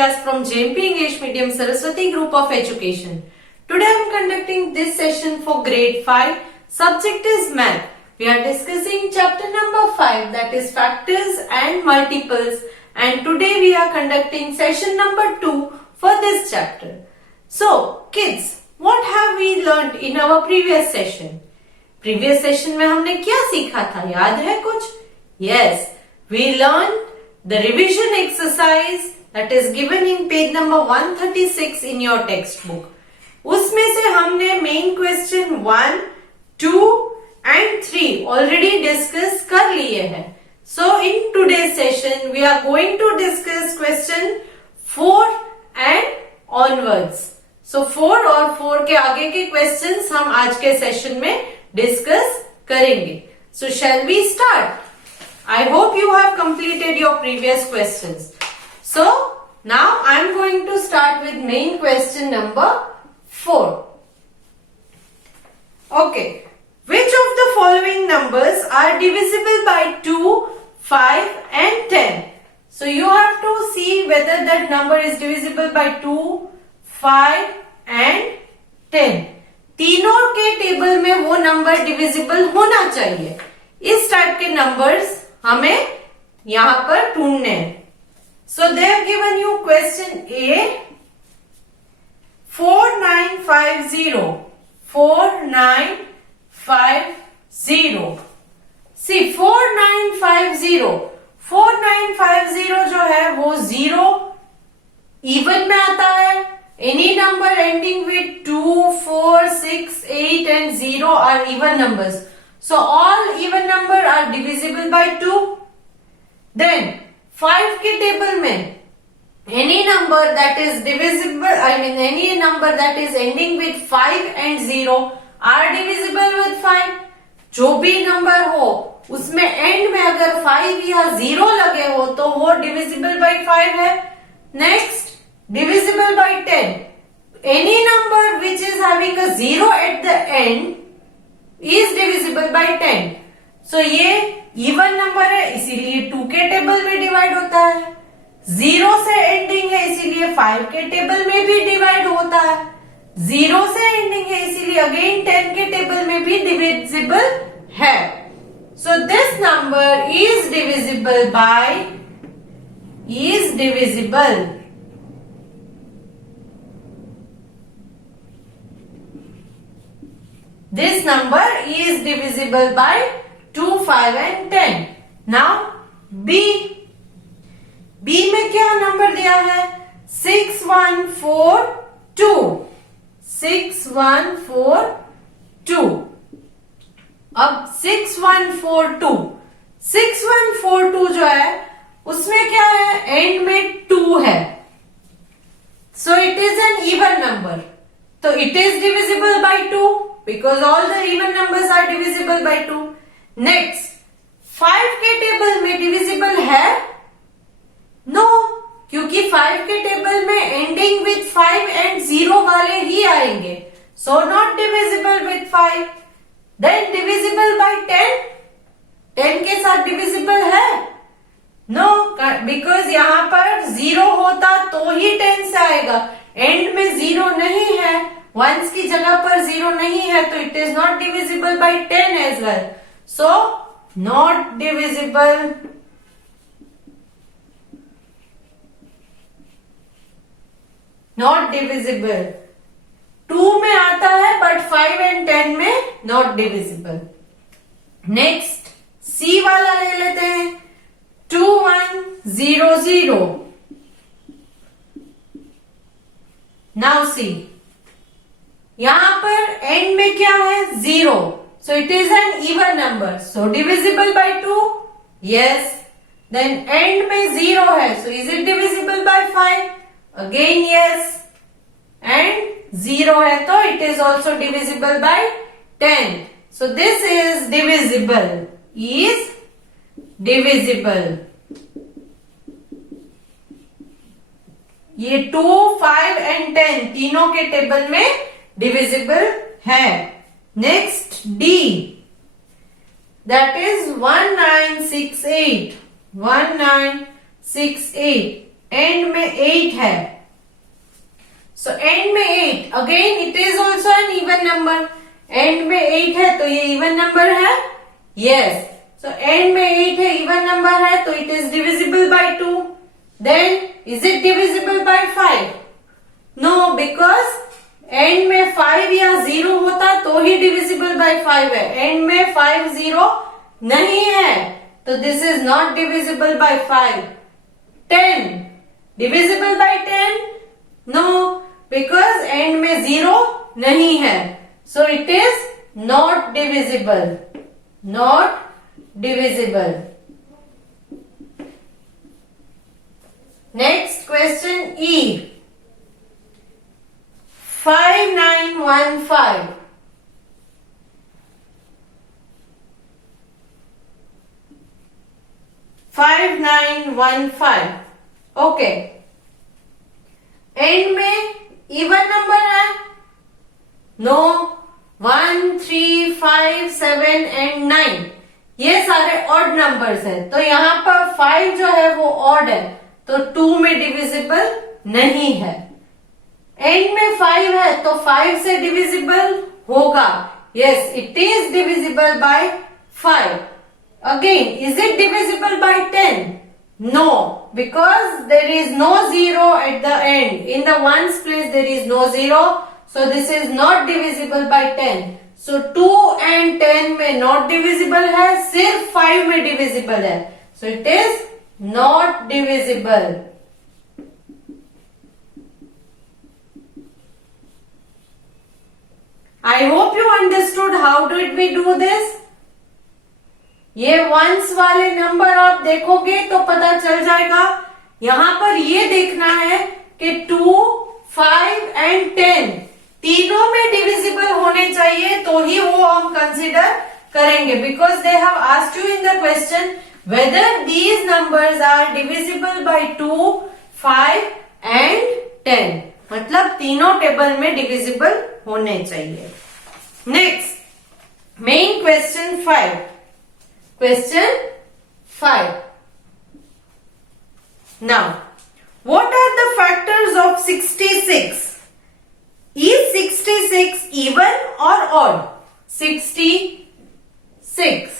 Vyas from JMP English Medium Saraswati Group of Education. Today I am conducting this session for grade 5. Subject is math. We are discussing chapter number 5, that is factors and multiples, and today we are conducting session number 2 for this chapter. So kids, what have we learnt in our previous session? Previous session में हमने क्या सीखा था, याद है कुछ? Yes, we learned the revision exercise that is given in page number 136 in your textbook. उसमें से हमने main question 1, 2 and 3 already discuss कर लिए हैं. So in today's session we are going to discuss question 4 and onwards. So 4 और 4 के आगे के questions हम आज के session में discuss करेंगे. So shall we start? I hope you have completed your previous questions. So now I am going to start with main question number 4. Okay. Which of the following numbers are divisible by 2, 5 and 10? So you have to see whether that number is divisible by 2, 5 and 10. तीनों के table में वो number divisible होना चाहिए. इस type के numbers हमें यहां पर ढूंढने हैं. So they have given you question A 4950. 4950. C 4950 जो है वो 0 इवन में आता है. Any number ending with 2, 4, 6, 8 and 0 are even numbers. So all even number are divisible by 2. Then 5 के टेबल में any number that is divisible, any number that is ending with 5 and 0 are divisible with 5. जो भी number हो उसमें and में अगर 5 या 0 लगे हो तो वो divisible by 5 है. Next, divisible by 10. Any number which is having a 0 at the end is divisible by 10. So ये even number है इसीलिए 2 के टेबल में डिवाइड होता है. 0 से एंडिंग है इसीलिए 5 के टेबल में भी डिवाइड होता है. 0 से एंडिंग है इसीलिए अगेन 10 के टेबल में भी डिविजिबल है. So this number is divisible by This number is divisible by 2, 5 and 10. Now B. B में क्या नंबर दिया है? 6142. 6142. अब 6142. 6142 जो है उसमें क्या है? एंड में 2 है. So it is an even number. So it is divisible by 2. Because all the even numbers are divisible by 2. Next, 5 के टेबल में divisible है? No, क्योंकि 5 के टेबल में ending with 5 and 0 वाले ही आएंगे. So not divisible with 5. Then divisible by 10? 10 के साथ divisible है? No, because यहाँ पर 0 होता तो ही 10 से आएगा. End में 0 नहीं है, ones की जगह पर 0 नहीं है, तो it is not divisible by 10 as well. So not divisible. Not divisible. 2 में आता है but 5 and 10 में not divisible. Next C वाला ले लेते हैं. 2100. Now see. यहां पर एंड में क्या है? 0. So it is an even number. So divisible by 2? Yes. Then end में 0 है. So is it divisible by 5? Again yes. And 0 है तो it is also divisible by 10. So this is divisible. Is divisible. ये 2, 5 and 10 तीनों के table में divisible है. Next D. That is 1968. 1968. End में 8 है, सो एंड में 8, again it is also an even number. End में 8 है तो ये इवन नंबर है, यस। सो एंड में 8 है, इवन नंबर है, तो it is divisible by 2। Then is it divisible by 5? No, because end में 5 या 0 होता तो ही डिविजिबल बाय 5 है। एंड में 5 0 नहीं है, तो this is not divisible by 5। 10 divisible by 10? No, because end में 0 नहीं है, so it is not divisible, not divisible. Next question E, 5915। 5915, okay. End में इवन नंबर है? नो, 1 3 5 7 एंड 9 ये सारे ऑड नंबर्स हैं, तो यहां पर 5 जो है वो ऑड है, तो 2 में डिविजिबल नहीं है। एंड में 5 है तो 5 से डिविजिबल होगा, yes it is divisible by 5। Again is it divisible by 10? No, because there is no 0 at the end, in the ones place there is no 0, so this is not divisible by 10। So 2 and 10 में not divisible है, सिर्फ 5 में divisible है, so it is not divisible. I hope you understood how did we do this. ये once वाले number आप देखोगे तो पता चल जाएगा। यहां पर ये देखना है कि 2, 5 एंड 10 तीनों में डिविजिबल होने चाहिए, तो ही वो हम कंसीडर करेंगे, because they have asked you in the question whether these numbers are divisible by 2, 5 and 10, मतलब तीनों टेबल में डिविजिबल होने चाहिए। Next, main question 5। Question 5, now what are the factors of 66? Is 66 even or odd? 66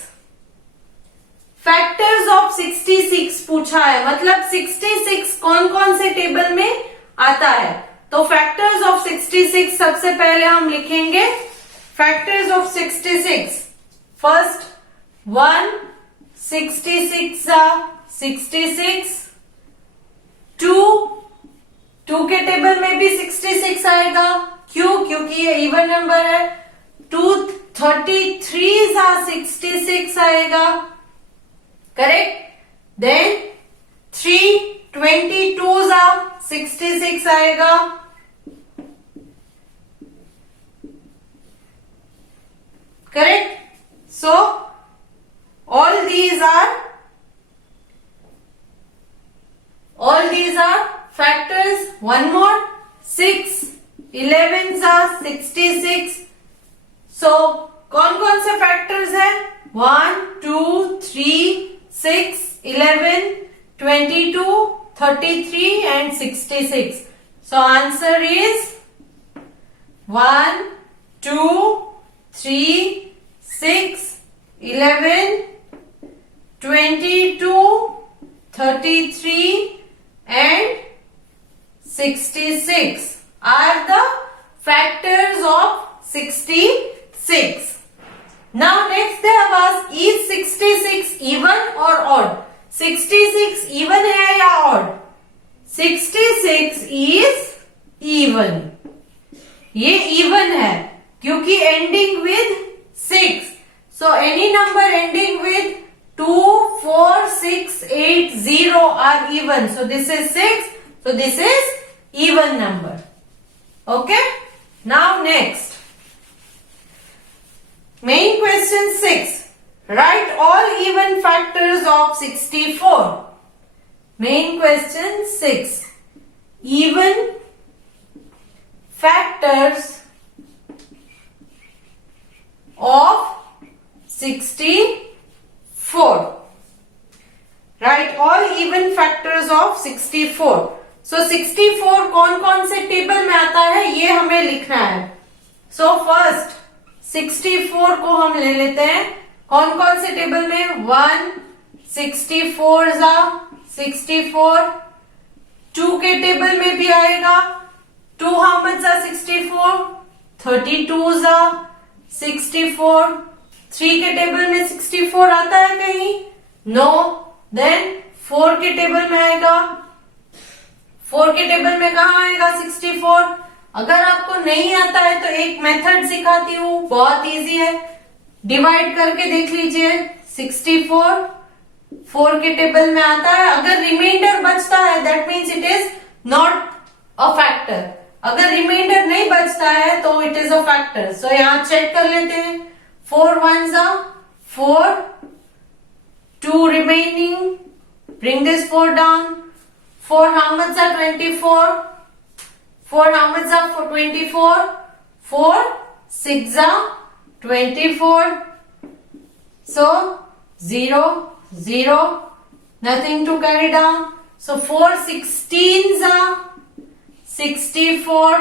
factors of 66 पूछा है, मतलब 66 कौन कौन से टेबल में आता है। तो फैक्टर्स ऑफ 66 सबसे पहले हम लिखेंगे फैक्टर्स ऑफ 66। फर्स्ट 1, 66 66, 2 के टेबल में भी 66 आएगा, क्यों? क्योंकि ये इवन नंबर है। 2 33 66 आएगा, करेक्ट। देन 3 22 66 आएगा, correct. So all these are factors. One more, 6 11s are 66. So कौन कौन से फैक्टर्स है? 1 2 3 6 11 22 33 and 66. So answer is 1 2 3 6 11 22 33 and 66 are the factors of 66. Now next they have asked, is 66 even or odd? 66 even है या odd? 66 is even. ये even है क्योंकि ending with 6. So any number ending with 2, 4, 6, 8, 0 are even. So this is 6. So this is even number. Okay. Now next. Main question 6. Write all even factors of 64. Main question 6. Even factors of 64. Write all even factors of 64. So 64 कौन कौन से table में आता है ये हमें लिखना है. So first 64 को हम ले लेते हैं कौन कौन से टेबल में. 1 64 जा 64. 2 के टेबल में भी आएगा. 2 हाउ मच जा 64. 32 जा 64. 3 के टेबल में 64 आता है कहीं. नो. देन 4 के टेबल में आएगा. 4 के टेबल में कहा आएगा 64. अगर आपको नहीं आता है तो एक मेथड सिखाती हूँ, बहुत इजी है. डिवाइड करके देख लीजिए. 64 4 के टेबल में आता है. अगर रिमाइंडर बचता है that means it is not a factor. अगर रिमाइंडर नहीं बचता है तो इट इज अ फैक्टर. सो यहां चेक कर लेते हैं. 4 1 जा 4. 2 remaining. Bring this 4 down. 4 how much are 24? 4 how much are 24? 4 6 are 24. So 0 0. Nothing to carry down. So 4 16s are 64.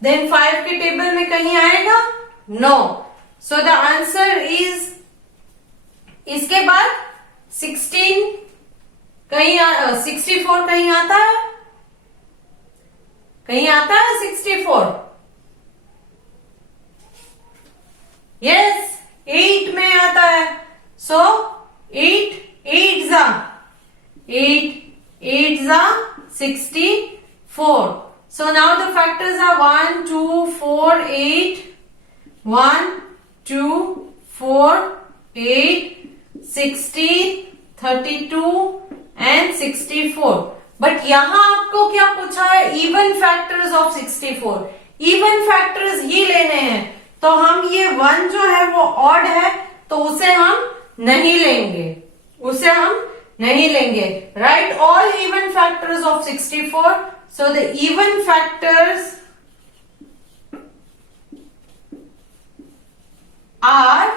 Then 5 के टेबल में कहीं आएगा? No. So the answer is इसके बाद 16 कहीं 64 कहीं आता है? कहीं आता है 64? यस 8 में आता है. सो 8 8 जा 8 जा 64. So now the factors are 1 2 4 8. 1 2 4 8 16 32 and 64. But यहां आपको क्या पूछा है? Even factors of 64. Even factors ही लेने हैं तो हम ये 1 जो है वो ऑड है तो उसे हम नहीं लेंगे. Right all even factors of 64. So the even factors are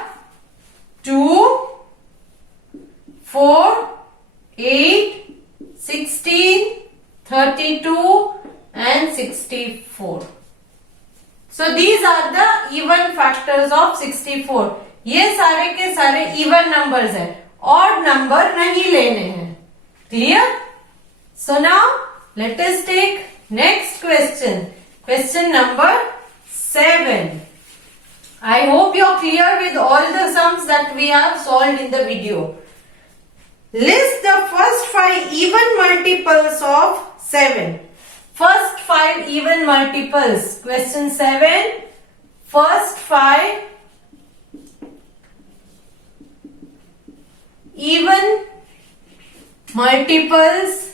2 4 8 16 32 and 64. So these are the even factors of 64. ये सारे के सारे even numbers हैं. odd number नहीं लेने हैं. Clear? So now let us take next question. Question number 7. I hope you are clear with all the sums that we have solved in the video. List the first 5 even multiples of 7. First 5 even multiples. Question 7. First 5 even multiples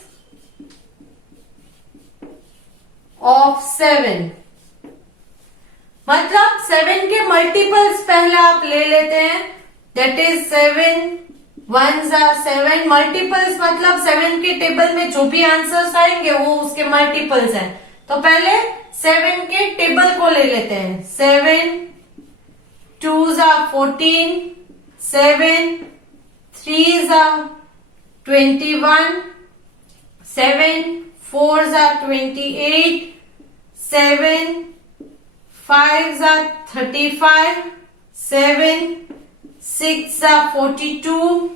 of 7. मतलब 7 के multiples पहले आप ले लेते हैं. That is 7 1s are 7. Multiples मतलब 7 के table में जो भी आंसर्स आएंगे वो उसके मल्टीपल्स हैं. तो पहले 7 के टेबल को ले लेते हैं. 7 2s are 14. 7 3s are 21. 7 4s are 28. 7 5s are 35. 7 6s are 42.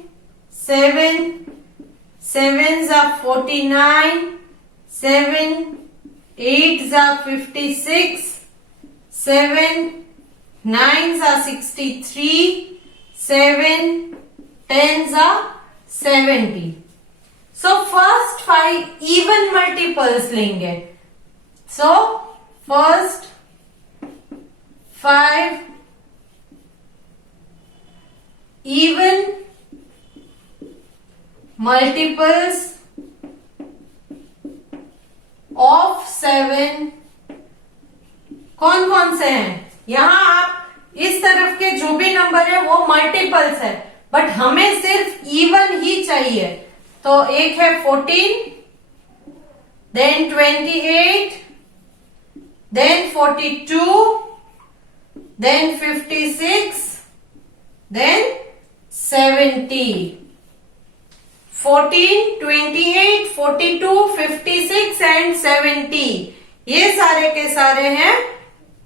7 7s are 49. 7 8s are 56. 7 9s are 63. 7 10s are 70. So first 5 even multiples लेंगे. So first 5 even multiples of 7 कौन कौन से हैं? यहां आप इस तरफ के जो भी नंबर है वो मल्टीपल्स है बट हमें सिर्फ इवन ही चाहिए. तो एक है 14, then 28, then 42, then 56, then 70. 14, 28, 42, 56 and 70। ये सारे के सारे हैं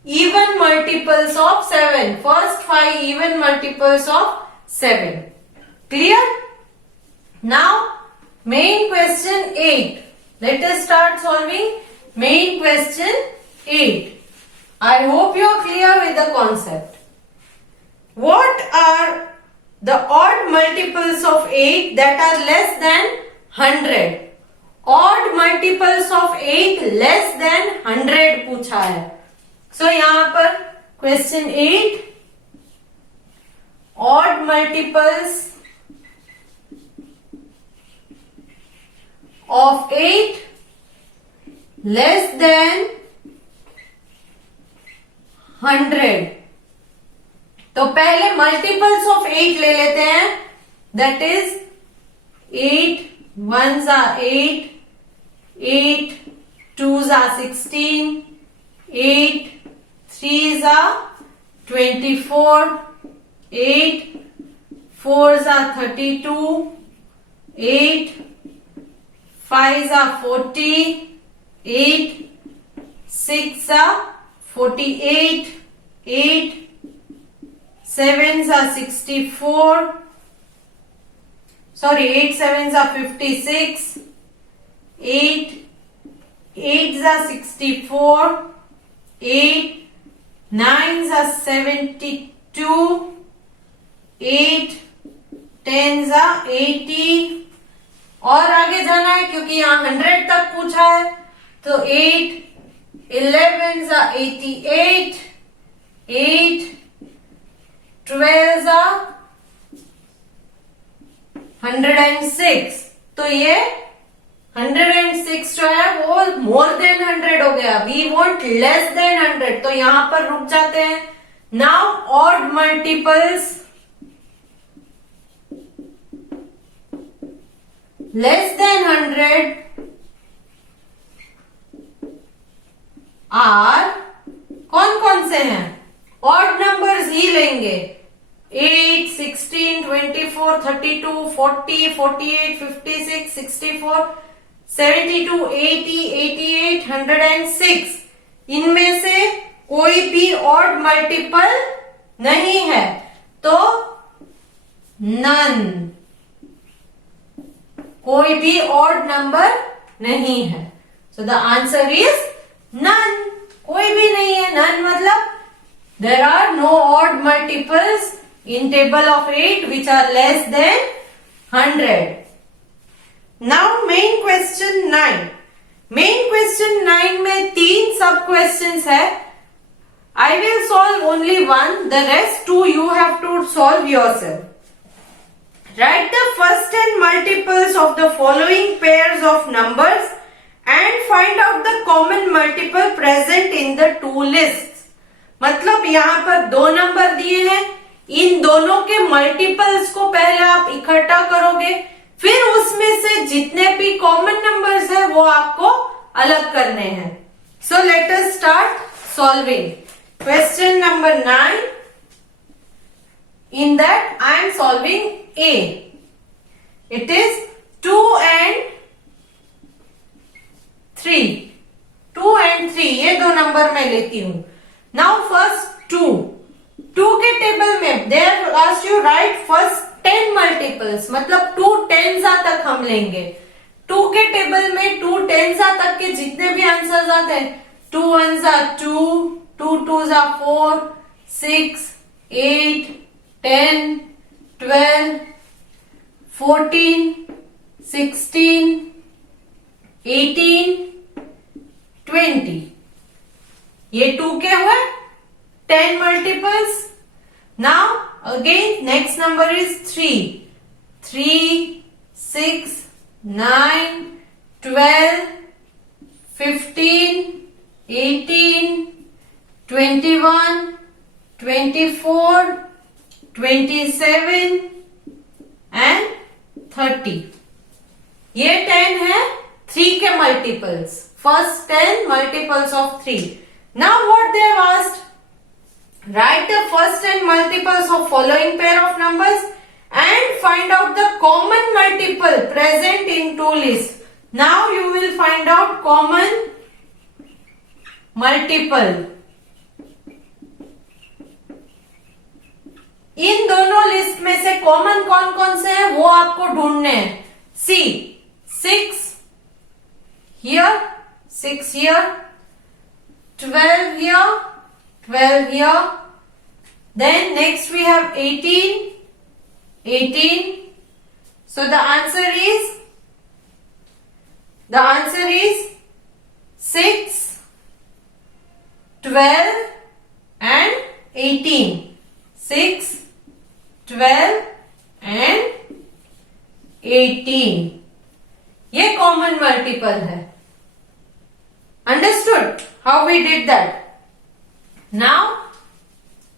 even multiples of 7। First 5 even multiples of 7। Clear? Now main question 8। Let us start solving main question 8. I hope you are clear with the concept. What are the odd multiples of 8 that are less than 100? Odd multiples of 8 less than 100 पूछा है. So यहाँ पर question 8 odd multiples of 8 less than 100. तो पहले multiples of 8 ले लेते हैं. That is 8 1s are 8, 8 2s are 16, 8 3s are 24, 8 4s are 32, 8 5s are 40, 8 6s are 48, 8 7s are 64, sorry 8 7s are 56, 8 8s are 64, 8 9s are 72, 8 10s are 80. और आगे जाना है क्योंकि यहाँ 100 तक पूछा है. तो 8 11s are 88, 8 12s are 106. तो ये 106 जो है वो मोर देन 100 हो गया. We want less than 100. तो यहां पर रुक जाते हैं. Now odd multiples less than 100 are कौन कौन से हैं? ऑड नंबर्स ही लेंगे. 8 16 24 32 40 48 56 64 72 80 88 106. इनमें से कोई भी ऑड मल्टीपल नहीं है. तो नन, कोई भी ऑड नंबर नहीं है. So the answer is none. कोई भी नहीं है. नन मतलब there are no odd multiples in table of 8 which are less than 100. Now main question 9. Main question 9 में 3 सब questions है. I will solve only one. The rest 2 you have to solve yourself. Write the first 10 multiples of the following pairs of numbers and find out the common multiple present in the two lists. मतलब यहाँ पर 2 number दिए हैं. इन दोनों के multiples को पहले आप इकट्ठा करोगे, फिर उसमें से जितने भी कॉमन नंबर्स है वो आपको अलग करने हैं. So let us start solving question number 9. In that I am solving A. It is 2 and 3. 2 and 3 ये 2 नंबर मैं लेती हूं. नाउ फर्स्ट 2 के टेबल में there ask you write first 10 multiples. मतलब 2 10s तक हम लेंगे. 2 के टेबल में 2 10s तक के जितने भी आंसर्स आते हैं. 2 1s are 2, 2 2s are 4, 6 8 10 12 14 16 18 20. ये 2 के हुए 10 multiples. Now again next number is 3. 3 6 9 12 15 18 21 24 27 and 30. ये 10 है 3 के multiples. First 10 multiples of 3. Now what they have asked? Write the first 10 multiples of following pair of numbers and find out the common multiple present in two lists. Now you will find out common multiple. इन दोनों list में से common कौन कौन से हैं वो आपको ढूंढने हैं. सी 6 here, 6 here, 12 here, 12 here. Then next we have 18, 18. So the answer is 6, 12 and 18. 6, 12 and 18. ये कॉमन मल्टीपल है. Understood how we did that. Now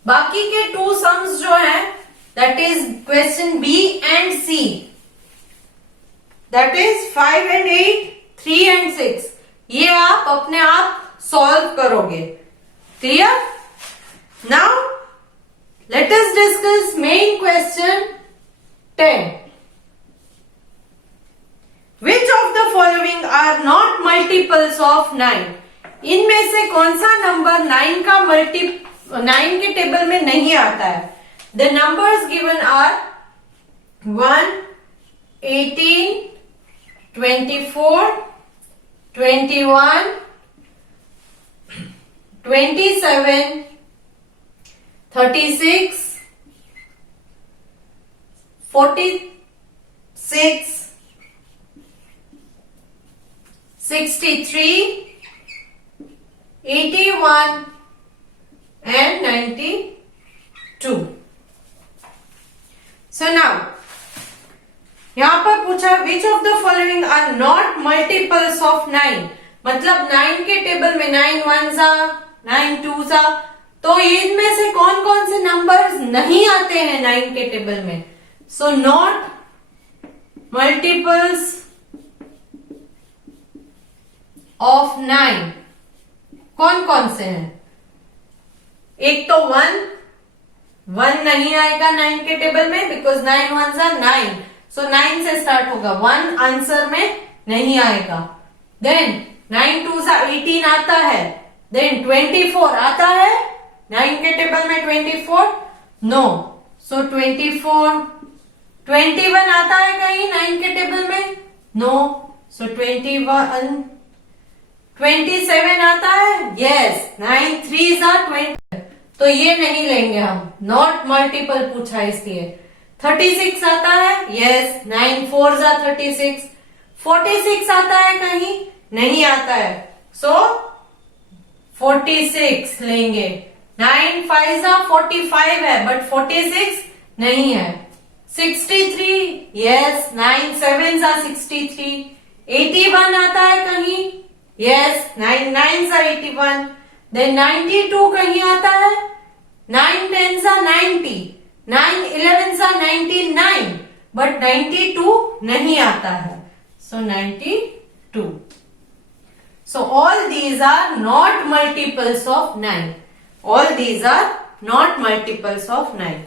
बाकी के टू सम्स जो है that is question B and C, that is 5 and 8, 3 and 6. ये आप अपने आप सॉल्व करोगे. Clear. Now let us discuss main question 10. Which of the following are not multiples of 9? इनमें से कौन सा नंबर 9 के टेबल में नहीं आता है? The numbers given are 1, 18, 24, 21, 27, 36, 46, 63, 81 and 92. So now यहां पर पूछा which of the following are not multiples of 9. मतलब 9 के टेबल में 9 1 सा 9 2 सा, तो इनमें से कौन कौन से नंबर्स नहीं आते हैं 9 के टेबल में. सो नॉट मल्टीपल्स ऑफ 9 कौन कौन से हैं. एक तो 1 नहीं आएगा 9 के टेबल में बिकॉज 9 1 सा 9. सो 9 से स्टार्ट होगा. 1 आंसर में नहीं आएगा. देन 9 2 सा 18 आता है. देन 24 आता है 9 के टेबल में. 24 नो. सो 24. 21 आता है कहीं 9 के टेबल में. नो. सो 21. 27 आता है. यस. 9 3 सा 20. तो ये नहीं लेंगे हम. नॉट मल्टीपल पूछा इसलिए. 36 आता है. यस. 9 4 सा 36. 46 आता है कहीं. नहीं आता है. सो 46 लेंगे. 9 5 सा 45 है बट 46 नहीं है. 63. यस. 9 7 सा 63. 81 आता है कहीं. यस. 9 9 सा 81. देन 92 कहीं आता है. 9 10 सा 90. 9 11 सा 99 बट 92 नहीं आता है. सो 92. So all these are not multiples of 9. All these are not multiples of 9.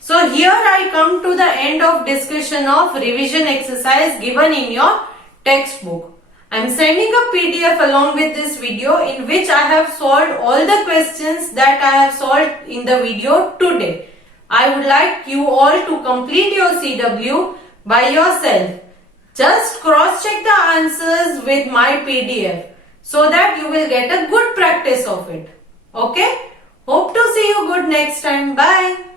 So here I come to the end of discussion of revision exercise given in your textbook. I am sending a PDF along with this video in which I have solved all the questions that I have solved in the video today. I would like you all to complete your CW by yourself. Just cross check the answers with my PDF so that you will get a good practice of it. Okay? Hope to see you good next time. Bye.